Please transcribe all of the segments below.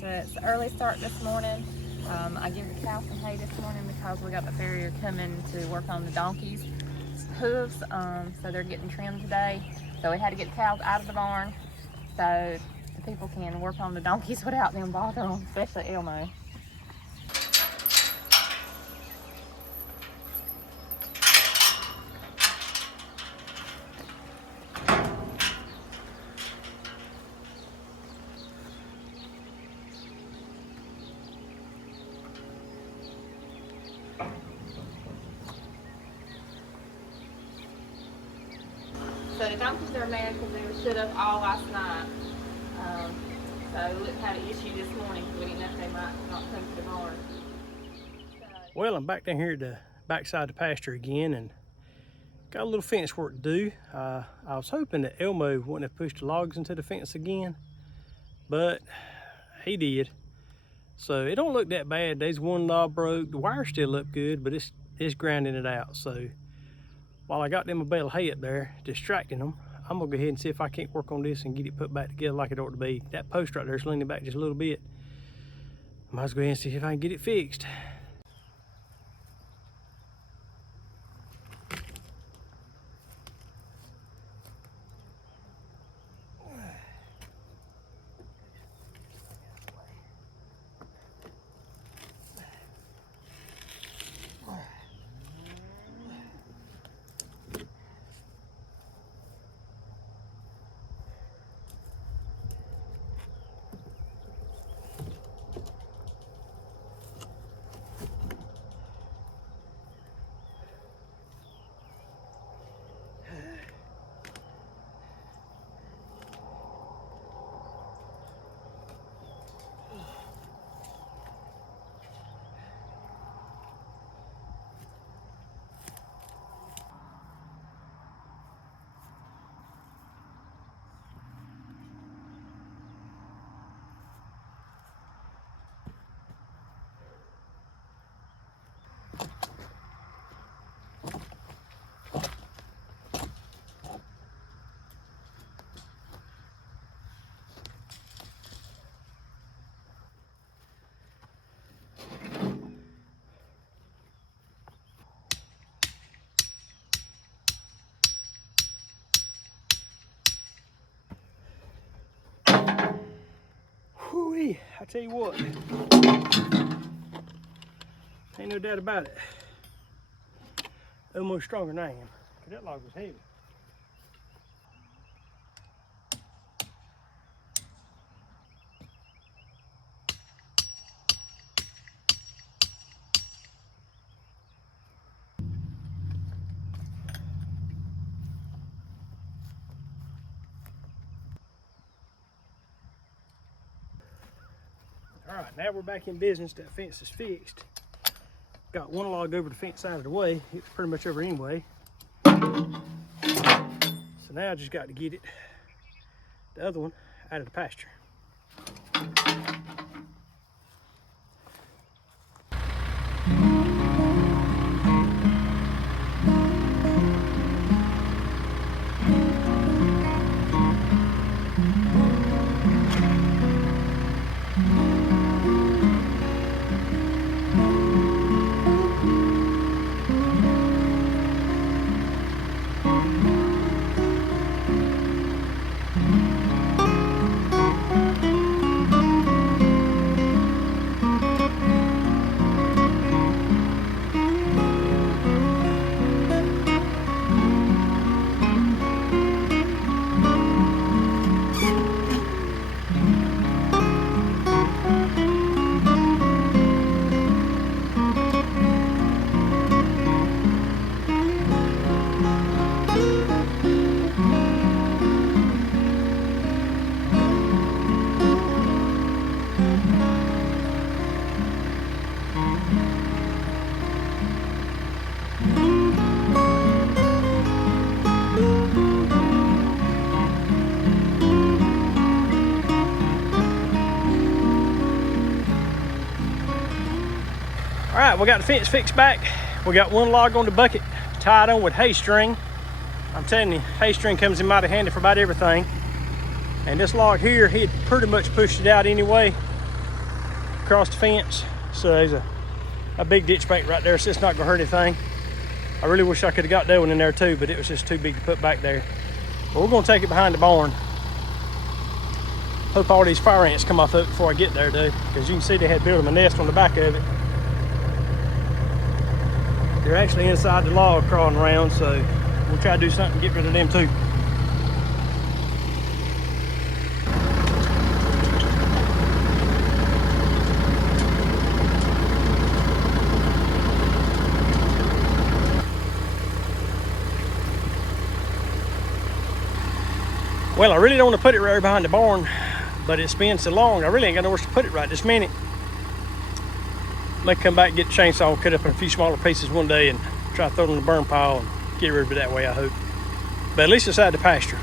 it's an early start this morning. I gave the cows some hay this morning because we got the farrier coming to work on the donkeys' hooves. So they're getting trimmed today. So we had to get the cows out of the barn so the people can work on the donkeys without them bothering them, especially Elmo. So the donkeys are mad because they were shut up all last night. So we didn't have an issue this morning because we didn't know if they might not come to the barn. Well, I'm back down here at the backside of the pasture again and got a little fence work to do. I was hoping that Elmo wouldn't have pushed the logs into the fence again, but he did. So it don't look that bad. There's one log broke. The wire still up good, but it's grinding it out. So while I got them a bale of hay up there distracting them, I'm gonna go ahead and see if I can't work on this and get it put back together like it ought to be. That post right there is leaning back just a little bit. Might as well go ahead and see if I can get it fixed. Whoo-wee, I tell you what, ain't no doubt about it. Almost stronger than I am. That log was heavy. All right, now we're back in business. That fence is fixed. Got one log over the fence out of the way. It's pretty much over anyway. So now I just got to get the other one out of the pasture. All right, we got the fence fixed back. We got one log on the bucket tied on with hay string. I'm telling you, hay string comes in mighty handy for about everything. And this log here, he had pretty much pushed it out anyway. across the fence. So there's a big ditch bank right there, so it's not gonna hurt anything. I really wish I could have got that one in there too, but it was just too big to put back there. But we're gonna take it behind the barn. Hope all these fire ants come off of it before I get there, dude, because you can see they had built them a nest on the back of it. They're actually inside the log crawling around, so we'll try to do something to get rid of them too. Well, I really don't want to put it right behind the barn, but it's been so long, I really ain't got nowhere to put it right this minute. May come back and get the chainsaw, cut up in a few smaller pieces one day and try to throw it in the burn pile and get rid of it that way, I hope. But at least it's out of the pasture.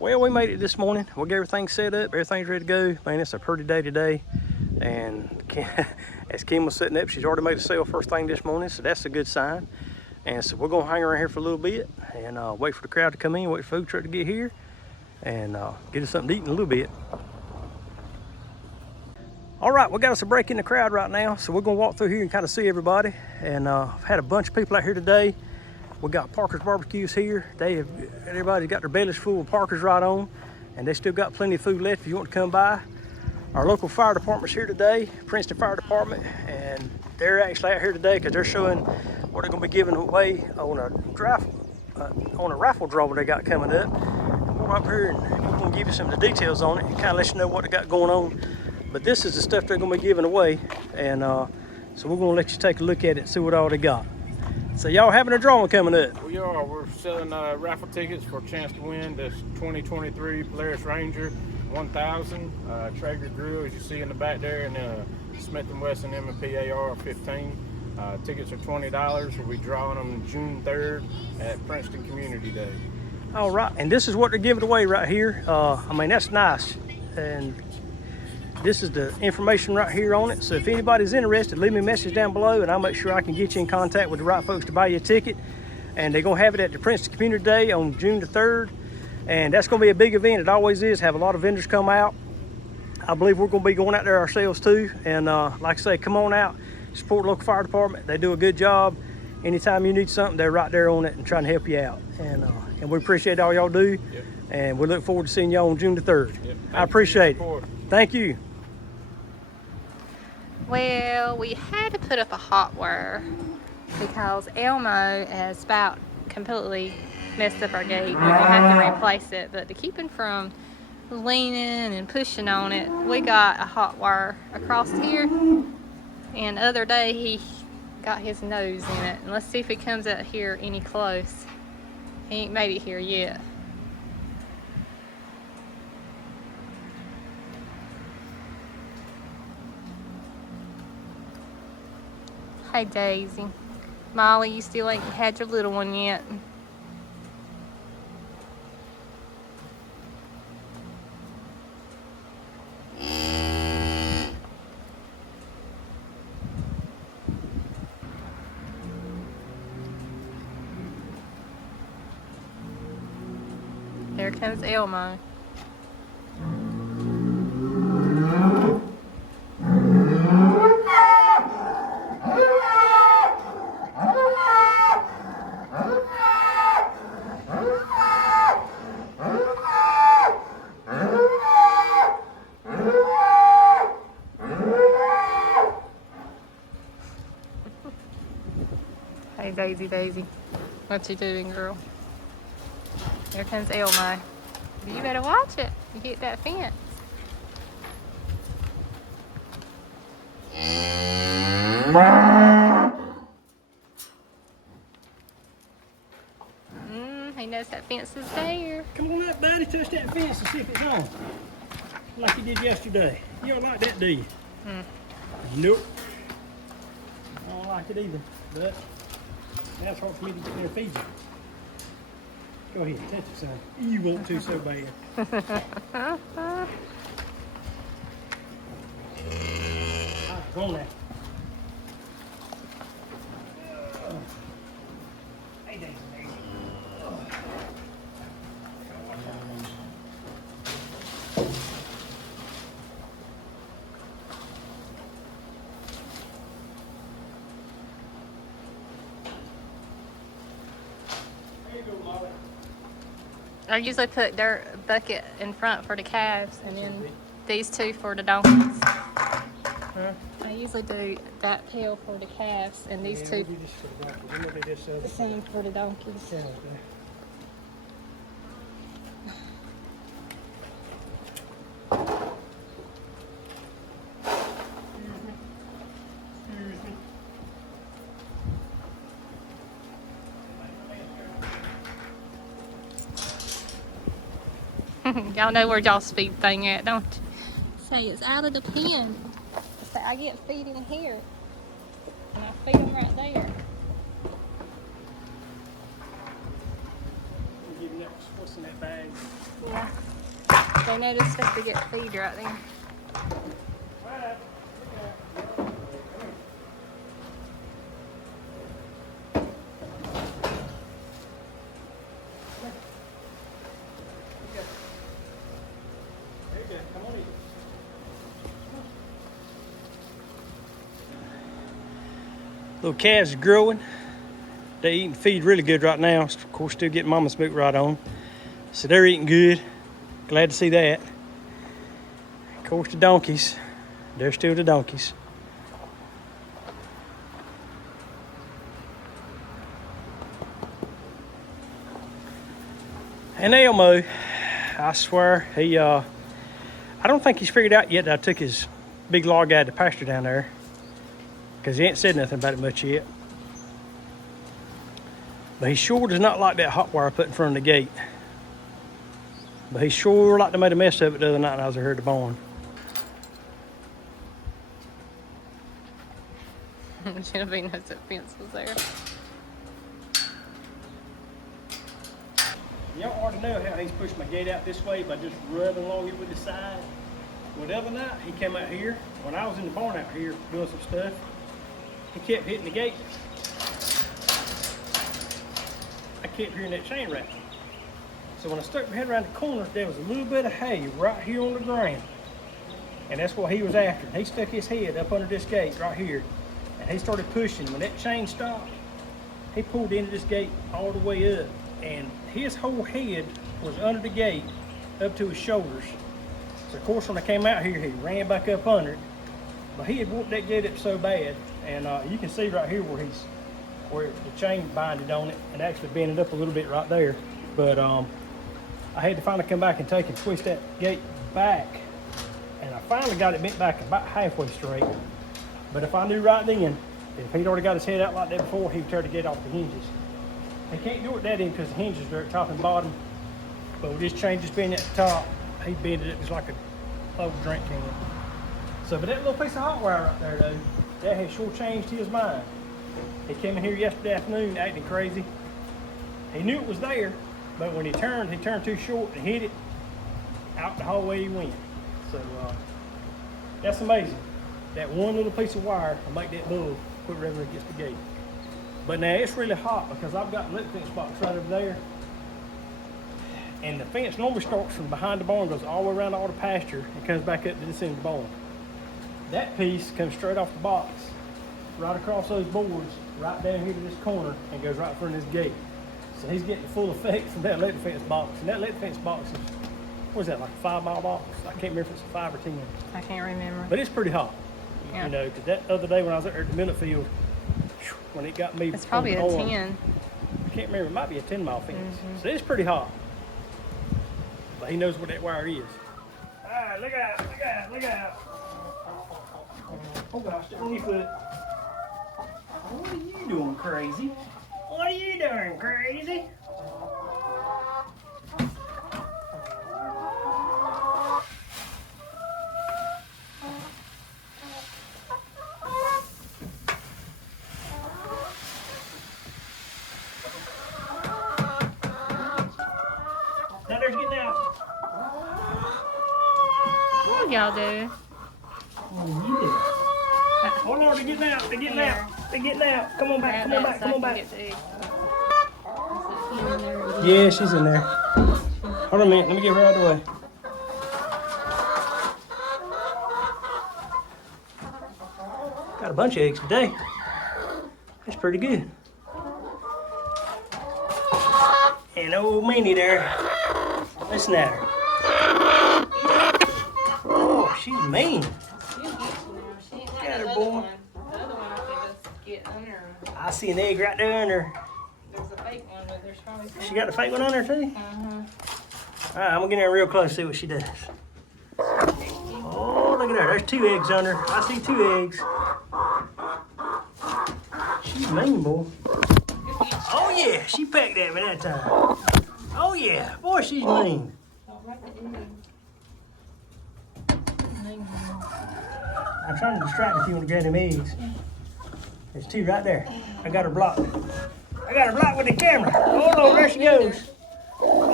Well, we made it this morning. We got everything set up. Everything's ready to go. Man, it's a pretty day today. And as Kim was sitting up, she's already made a sale first thing this morning, so that's a good sign. And so we're gonna hang around here for a little bit and wait for the crowd to come in, wait for the food truck to get here, and get us something to eat in a little bit. All right, we got us a break in the crowd right now, so we're gonna walk through here and kind of see everybody. And I've had a bunch of people out here today. We got Parker's Barbecues here. Everybody's got their bellies full of Parker's right on, and they still got plenty of food left if you want to come by. Our local fire department's here today, Princeton Fire Department, and they're actually out here today because they're showing what they're going to be giving away on a raffle draw they got coming up. We'll go up here and we're going to give you some of the details on it and kind of let you know what they got going on. But this is the stuff they're going to be giving away, and so we're going to let you take a look at it and see what all they got. So y'all having a drawing coming up? We are. We're selling raffle tickets for a chance to win this 2023 Polaris Ranger 1000 Traeger grill, as you see in the back there, and Smith & Wesson M&P AR-15. Tickets are $20. We'll be drawing them June 3rd at Princeton Community Day. All right, and this is what they're giving away right here. I mean, that's nice. And this is the information right here on it. So if anybody's interested, leave me a message down below and I'll make sure I can get you in contact with the right folks to buy you a ticket. And they're gonna have it at the Princeton Community Day on June the 3rd. And that's gonna be a big event. It always is. Have a lot of vendors come out. I believe we're gonna be going out there ourselves too. And like I say, come on out, support the local fire department. They do a good job. Anytime you need something, they're right there on it and trying to help you out. And we appreciate all y'all do. Yep. And we look forward to seeing y'all on June the 3rd. Yep. I appreciate it. Thank you. Well, we had to put up a hot wire because Elmo has about completely messed up our gate. We're gonna have to replace it, but to keep him from leaning and pushing on it, we got a hot wire across here. And the other day he got his nose in it. And let's see if he comes out here any close. He ain't made it here yet. Hey Daisy. Molly, you still ain't had your little one yet. There comes Elmo. Hey Daisy, Daisy. What you doing, girl? There comes Elmo. You better watch it. You hit that fence. He knows that fence is there. Come on up, buddy. Touch that fence and see if it's on. Like you did yesterday. You don't like that, do you? Nope. I don't like it either, but that's hard for me to get there and feed you. Go ahead, touch it, son. You want to so bad. Go on now. Hey, Daisy. I usually put dirt bucket in front for the calves, and then these two for the donkeys. Huh? I usually do that pail for the calves, and these two the same for the donkeys. Yeah, Y'all know where y'all's feed thing at, don't you? Say it's out of the pen. Say I get feed in here, and I feed them right there. What's in that bag? Yeah. They know this stuff to get feed right there. Little calves are growing. They eating feed really good right now. Of course, still getting mama's milk right on. So they're eating good. Glad to see that. Of course, the donkeys. They're still the donkeys. And Elmo, I swear, I don't think he's figured out yet that I took his big log out of the pasture down there, because he ain't said nothing about it much yet. But he sure does not like that hot wire I put in front of the gate. But he sure like to make a mess of it the other night when I was here at the barn. Genevieve knows that fence was there. Y'all already know how he's pushed my gate out this way by just rubbing along it with the side. Well, the other night he came out here when I was in the barn out here doing some stuff. He kept hitting the gate. I kept hearing that chain rattling. So when I stuck my head around the corner, there was a little bit of hay right here on the ground. And that's what he was after. He stuck his head up under this gate right here. And he started pushing. When that chain stopped, he pulled into this gate all the way up. And his whole head was under the gate up to his shoulders. So of course when I came out here, he ran back up under it. But he had whooped that gate up so bad. And you can see right here where the chain binded on it and actually bent it up a little bit right there. But I had to finally come back and take and twist that gate back. And I finally got it bent back about halfway straight. But if I knew right then, if he'd already got his head out like that before, he would tear the gate off the hinges. He can't do it that end because the hinges are at top and bottom. But with this chain just being at the top, he bent it up just like a old drink can. So, but that little piece of hot wire right there though, that has sure changed his mind. He came in here yesterday afternoon acting crazy. He knew it was there, but when he turned too short and hit it. Out the hallway he went. So that's amazing. That one little piece of wire will make that bull quit revving against the gate. But now it's really hot because I've got the electric fence box right over there. And the fence normally starts from behind the barn, goes all the way around all the pasture, and comes back up to this end of the barn. That piece comes straight off the box, right across those boards, right down here to this corner, and goes right in front of this gate. So he's getting the full effect from that electric fence box. And that electric fence box is, what is that, like a 5 mile box? I can't remember if it's a 5 or 10. I can't remember. But it's pretty hot. Yeah. You know, because that other day when I was out there at the millet field, when it got me, It's probably a 10. I can't remember, it might be a 10-mile fence. So it's pretty hot. But he knows where that wire is. All right, look out, look out, look out. Oh gosh, that knee foot. What are you doing, crazy? What are you doing, crazy? y'all doing? Hold on, they're getting out. They're getting out. They're getting out. Come on back. Come on back. Come on back. Yeah, she's in there. Hold on a minute. Let me get her out of the way. Got a bunch of eggs today. That's pretty good. And old Minnie there. Listen at her. Oh, she's mean. Got her, boy. The other one I could just get under. I see an egg right there under her. There's a fake one, but there's probably some. She got the fake one on her too? All right, I'm gonna get her real close, see what she does. Oh, look at her. There's 2 eggs on her. I see 2 eggs. She's mean, boy. Oh yeah, she pecked at me that time. Oh yeah, boy, she's mean. I'm trying to distract if you want to grab them eggs. There's 2 right there. I got her blocked. I got her blocked with the camera. Oh no, there she goes.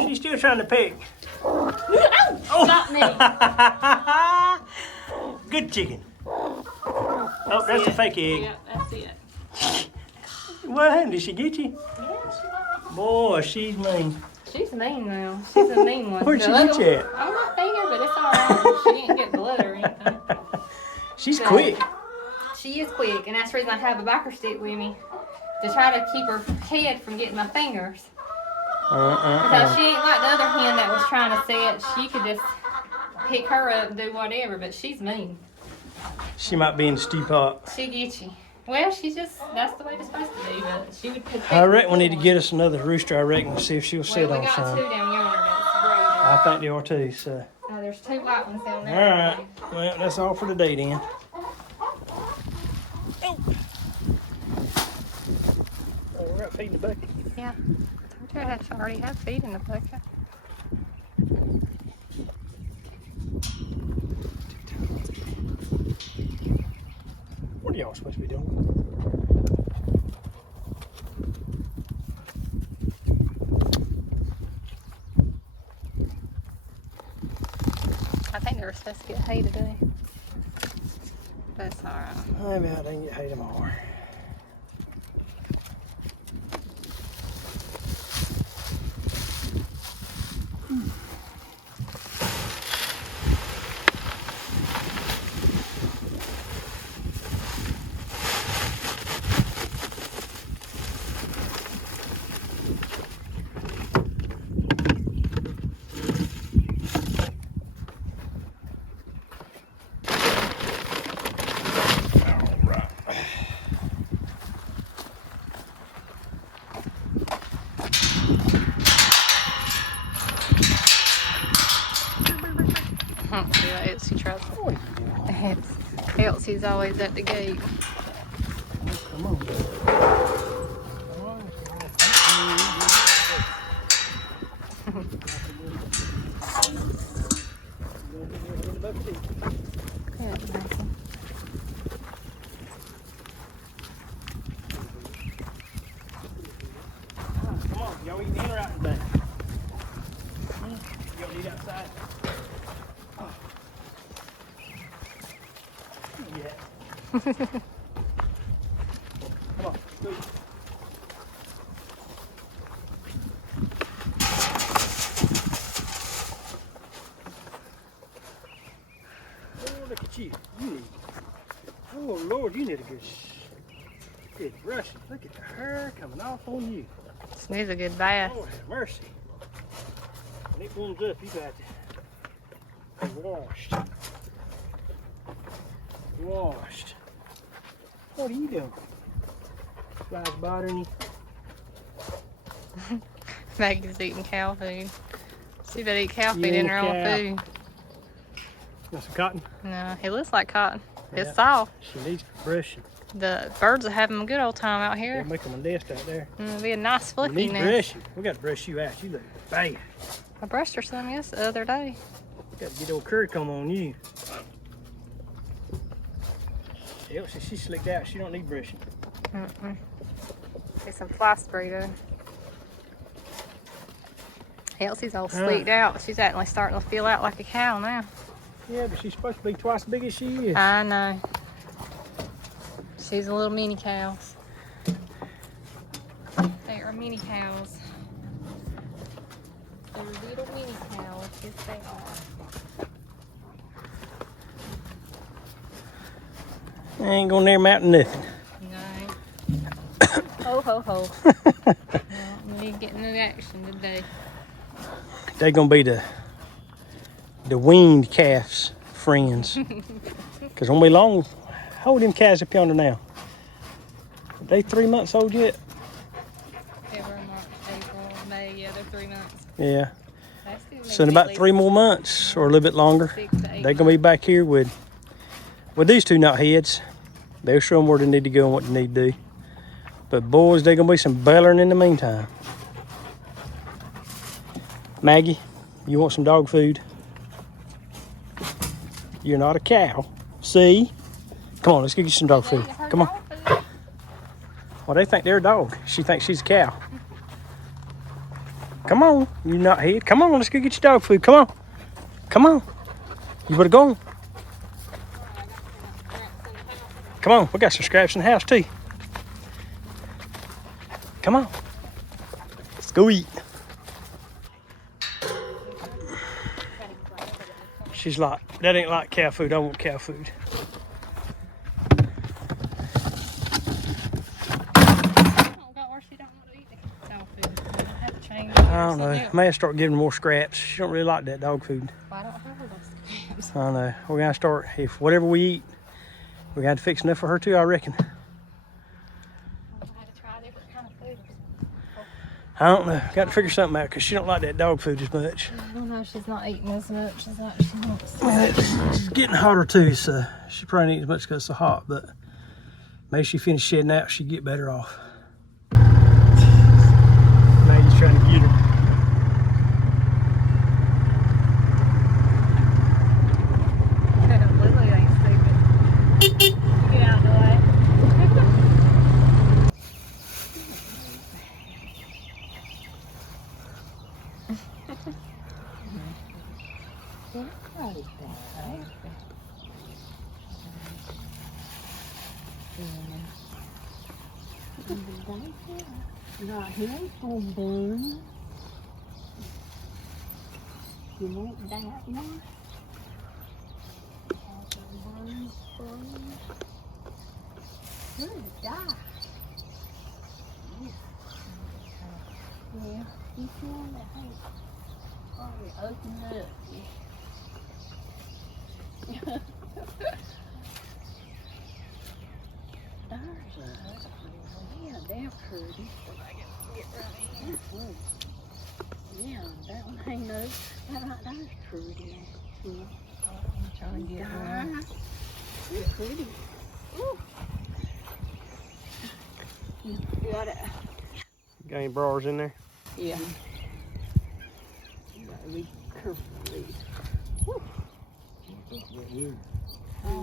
She's still trying to peck. Oh! Got me. Good chicken. Oh, that's a fake egg. Yeah, that's it. What happened? Did she get you? Yeah, she Boy, she's mean. She's mean now. She's a mean one. Where'd she get you at? On my finger, but it's alright. She didn't get blood or anything. She's So, quick. She is quick, and that's the reason I have a biker stick with me. To try to keep her head from getting my fingers. Because she ain't like the other hen that was trying to set. She could just pick her up and do whatever, but she's mean. She might be in the stew pot. She gets you. Well, she's just, that's the way it's supposed to be, but she would pick I reckon we need to get us another rooster, I reckon, and see if she'll sit we on got some. 2 down yonder that's breeding. I think there are 2, so. There's 2 white ones down All there. right, well, that's all for today then. Oh, we're not feeding the bucket. Yeah. I told you I already have feed in the bucket. What are y'all supposed to be doing? I think they were supposed to get hay today. But it's alright. Maybe I didn't get hay tomorrow. Yeah, Elsie tries. Elsie's always at the gate. Come on. Good, Mason. Come on, y'all eating in or out today? Y'all eat outside? Yeah. Come on, go eat. Oh, look at you. You need. Oh Lord, you need a good brushing. Look at the hair coming off on you. This needs a good bath. Lord have mercy. When it warms up, you got to be washed. Washed. What are you doing? Flies bothering you? Maggie's eating cow food. She better eat cow feed Yeah, in her own cow. food. Want some cotton? No, it looks like cotton. It's Yeah. soft. She needs brushing. The birds are having a good old time out They'll here. make them a nest out there. It'll be a nice You fluffy need nest. brushing. We got to brush you out. You look bad. I brushed her some the other day. Got to get old curd comb on you. Elsie, she's slicked out. She don't need brushing. Get some fly spray though. Elsie's all sleeked out. She's actually starting to feel out like a cow now. Yeah, but she's supposed to be twice as big as she is. I know. She's a little mini cows. They are mini cows. They're little mini cows. Yes, they are. I ain't gonna near mountain nothing. No. Ho, ho, ho. Well, we need to get into action today. They gonna be the weaned calves friends. Cause won't be long. How old them calves up yonder now? They 3 months old yet? February, March, April, May. Yeah, they're 3 months. Yeah. They still So in need about at least 3 more months or a little bit longer, 6 to 8 they're gonna be back here with these two knotheads. They'll show them where they need to go and what they need to do. But boys, they're gonna be some bellering in the meantime. Maggie, you want some dog food? You're not a cow. See? Come on, let's go get some dog food. Come on. Well, they think they're a dog. She thinks she's a cow. Come on, you knothead. Come on, let's go get your dog food. Come on. Come on. You better go on. Come on, we got some scraps in the house too. Come on. Let's go eat. She's like, that ain't like cow food. I want cow food. I don't know. May have start giving her more scraps. She don't really like that dog food. Well, I don't have those scraps. I know. We're gonna start, if whatever we eat, we're gonna have to fix enough for her too, I reckon. I'll have to try a different kind of food. I don't know. Got to figure something out because she don't like that dog food as much. I don't know. She's not eating as much as like she wants. It's getting hotter too, so she probably ain't eat as much because it's so hot. But maybe she finish shedding out, she'd get better off. Maggie's trying to get her. Lily ain't stupid. Get out of the way. Right here, home bloom. You want that one? Good, die. Yeah, you feel that thing probably open up. Yeah, they're pretty. Yeah, that one ain't no. That right there's pretty. Yeah. I'm trying to get one. They're pretty. Ooh. You got it. Got any brawlers in there? Yeah. You gotta be careful with these. Woo.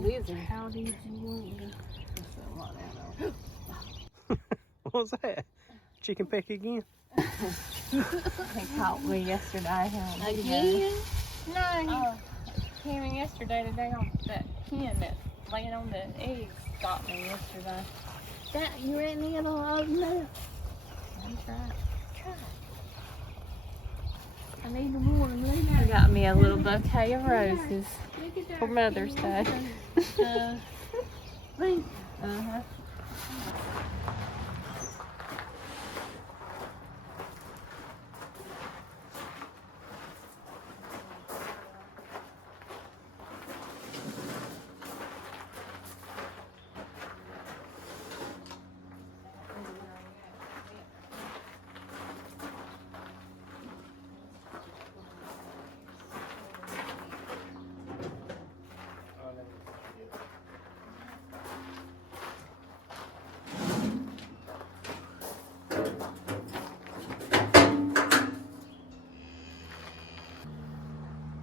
These are how did you want to? Something like that. What was that? Chicken peck again? He caught me yesterday. Again? No, he came in yesterday. Today on that hen that laying on the eggs got me yesterday. That you ran in on open up. I'm trying. Try. I need the more than He that. got me a little bouquet of roses Look at that. for Mother's Day. Look. Uh-huh.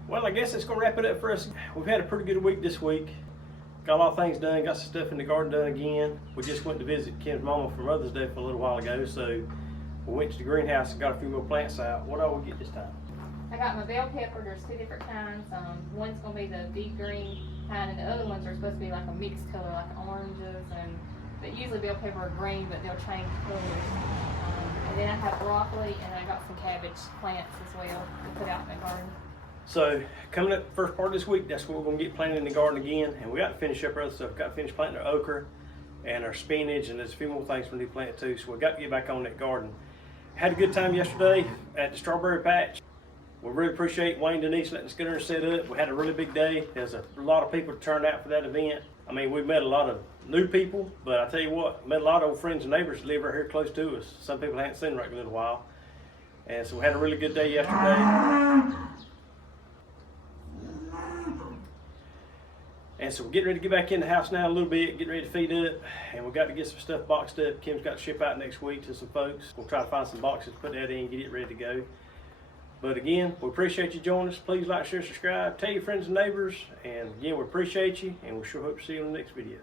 Well, I guess that's gonna wrap it up for us. We've had a pretty good week this week. Got a lot of things done, got some stuff in the garden done again. We just went to visit Kim's mama for Mother's Day for a little while ago, so we went to the greenhouse and got a few more plants out. What all we get this time? I got my bell pepper. There's two different kinds. One's gonna be the deep green kind, and the other ones are supposed to be like a mixed color, like oranges. But usually bell pepper are green, but they'll change colors. And then I have broccoli, and I got some cabbage plants as well to put out in the garden. So coming up first part of this week, that's what we're gonna get planted in the garden again, and we got to finish up our other stuff. Got to finish planting our okra and our spinach, and there's a few more things we need to plant too. So we got to get back on that garden. Had a good time yesterday at the strawberry patch. We really appreciate Wayne and Denise letting us get there and set up. We had a really big day. There's a lot of people turned out for that event. I mean, we met a lot of new people, but I tell you what, met a lot of old friends and neighbors that live right here close to us. Some people I hadn't seen right in a little while. And so we had a really good day yesterday. And so we're getting ready to get back in the house now a little bit, getting ready to feed up, and we got to get some stuff boxed up. Kim's got to ship out next week to some folks. We'll try to find some boxes, put that in, get it ready to go. But again, we appreciate you joining us. Please like, share, subscribe, tell your friends and neighbors, and again, we appreciate you, and we sure hope to see you in the next video.